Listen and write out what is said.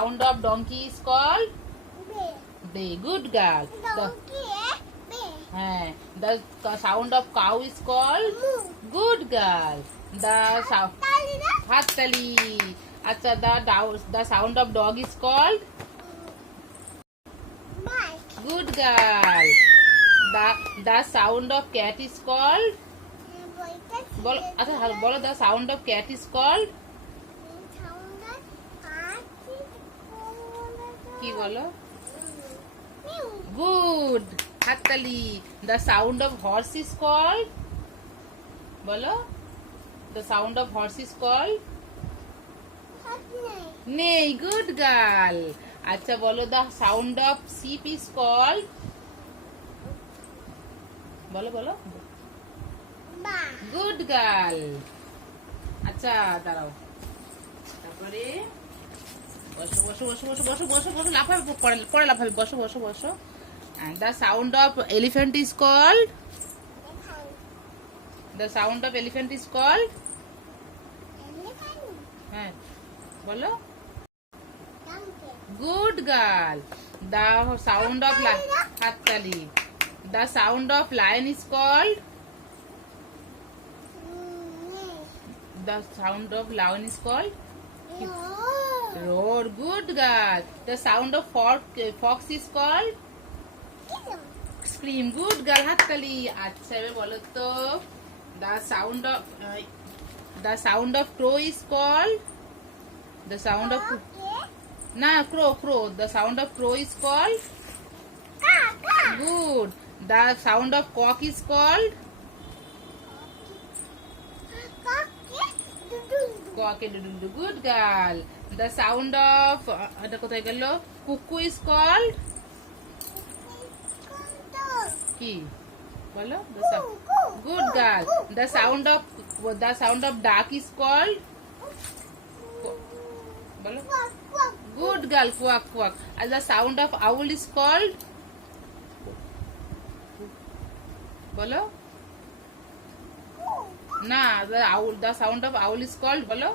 sound of donkey is called Bay. bay. Good girl. Donkey, bay. The sound of cow is called Moo. good girl. The sound Talina. Hattali. Acha, the sound of dog is called Bike. good girl. The sound of cat is called bolo the sound of cat is called কি বলো good. Hattali. The sound of horse is called bolo the sound of horse is called neigh. Good girl. আচ্ছা বলো the sound of sheep is called বলো বলো good girl. আচ্ছা দাঁড়াও, তারপরে বসো বসো বসো বসো বসো বসো বসো লাফাবে পরে লাফাবে বসো বসো বসো। The sound of elephant is called the sound of elephant is called হ্যাঁ বলো good girl. The sound of হাততালি। The sound of lion is called the sound of lion is called roar. Good girl. The sound of fox is called scream. Good girl. হাততালি। আচ্ছা এবার বলো তো the sound of crow is called the sound of na crow the sound of crow is called good. The sound of cock is called good girl. The sound of এটা কোথায় গেল কুকু is called কি বলো good girl. The sound of duck is called বলো good girl. Quack quack. And the sound of owl is called বলো না the sound of owl is called বলো